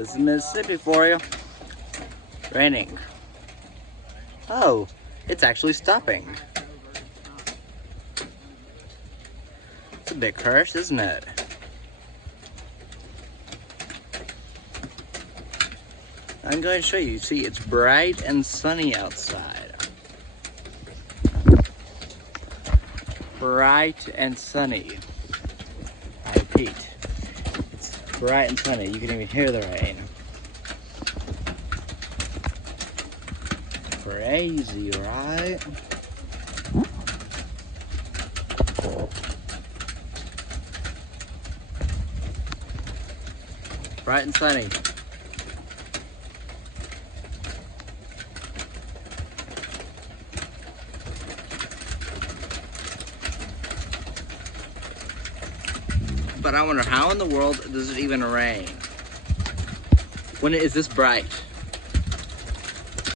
This is Mississippi for you. Raining. Oh, it's actually stopping. It's a bit harsh, isn't it? I'm going to show you. See, it's bright and sunny outside. Bright and sunny. I repeat, it's bright and sunny. You can even hear the rain. Crazy, right? Bright and sunny. But I wonder, how in the world does it even rain when it is this bright?